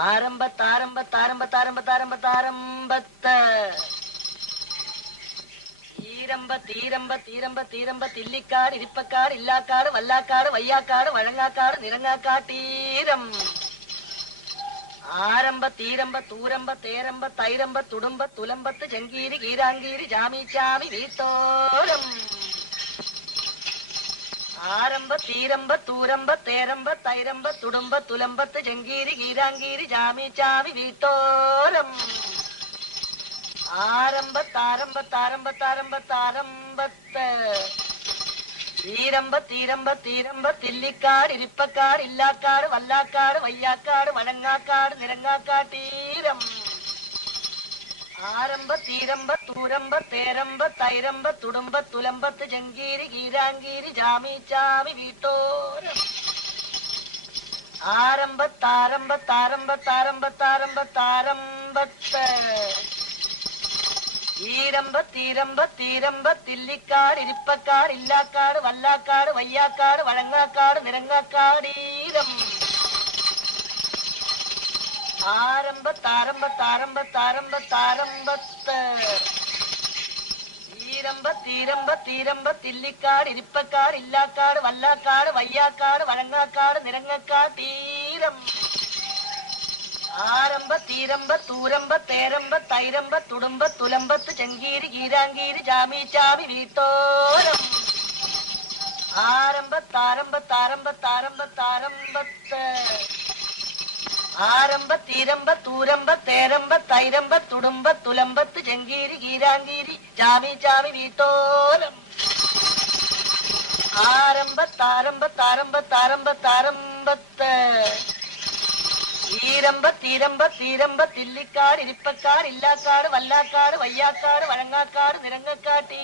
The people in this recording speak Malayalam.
ആരംഭത്താരംഭത്താരംഭത്താരംഭത്താരംഭത്താരംഭത്ത് തീരമ്പ തീരമ്പ തീരമ്പ തീരമ്പ തില്ലിക്കാട് ഇരിപ്പക്കാട് ഇല്ലാക്കാട് വല്ലാക്കാട് വയ്യാക്കാട് വഴങ്ങാക്കാട് നിരങ്ങാക്കാട്ടീരം ആരംഭ തീരമ്പ തൂരമ്പ തേരമ്പ തൈരമ്പ തുടുമ്പ തുലമ്പത്ത് ചെങ്കീരി കീരാങ്കീരി ജാമീച്ചാമി വീത്തോരം ആരംഭ തീരമ്പ തൂരമ്പ തേരമ്പ തൈരമ്പ തുടുമ്പ തുലമ്പത്ത് ചെങ്കീരി കീരാങ്കീരി ജാമി ചാവി വീട്ടോരം ആരംഭ താരമ്പ താരമ്പ താരമ്പ താരമ്പത്ത് തീരമ്പ തീരമ്പ തീരമ്പ തില്ലിക്കാട് ഇരിപ്പക്കാട് ഇല്ലാക്കാട് വല്ലാക്കാട് വയ്യാക്കാട് വഴങ്ങാക്കാട് നിരങ്ങാക്കാട്ടീരം ആരംഭ തീരമ്പ തൂരമ്പ തേരമ്പ തൈരമ്പ തുടുമ്പ തുലമ്പത്ത് ചെങ്കീരി കീരാങ്കീരി ചാവി വീട്ടോരം. ആരംഭ താരമ്പ താരമ്പ താരമ്പ താരമ്പ താരമ്പത്ത് ഈരമ്പ തീരമ്പ തീരമ്പ തില്ലിക്കാട് ഇരിപ്പക്കാട് ഇല്ലാക്കാട് വല്ലാക്കാട് വയ്യാക്കാട് വഴങ്ങാക്കാട് നിരങ്ങാക്കാടീരം ആരംഭ താരംഭ താരംഭ താരംഭ താരംഭത്ത് ഈരമ്പ തീരമ്പ തീരമ്പ തില്ലിക്കാട് ഇരിപ്പക്കാട് ഇല്ലാക്കാട് വല്ലാക്കാട് വയ്യാക്കാട് വഴങ്ങാക്കാട് നിരങ്ങാക്കാട്ടീരം ആരംഭ തീരമ്പ തൂരമ്പ തേരമ്പ തൈരമ്പ തുടുമ്പ തുലമ്പത്ത് ചെങ്കീരി കീരാങ്കീരി ജാമീച്ചാമി വീട്ടോരം ആരംഭ താരംഭ ആരംഭ തീരമ്പ തൂരമ്പ തേരമ്പ തൈരമ്പ തുടുമ്പ തുലമ്പത്ത് ചെങ്കീരി കീരാങ്കീരി ചാമി വീട്ടോരം ആരംഭ താരമ്പ താരമ്പ താരമ്പ താരമ്പത്ത് ഈരമ്പ തീരമ്പ തീരമ്പ തില്ലിക്കാട് ഇരിപ്പക്കാട് ഇല്ലാക്കാട് വല്ലാക്കാട് വയ്യാക്കാട് വഴങ്ങാക്കാട് നിരങ്ങക്കാട്ടീ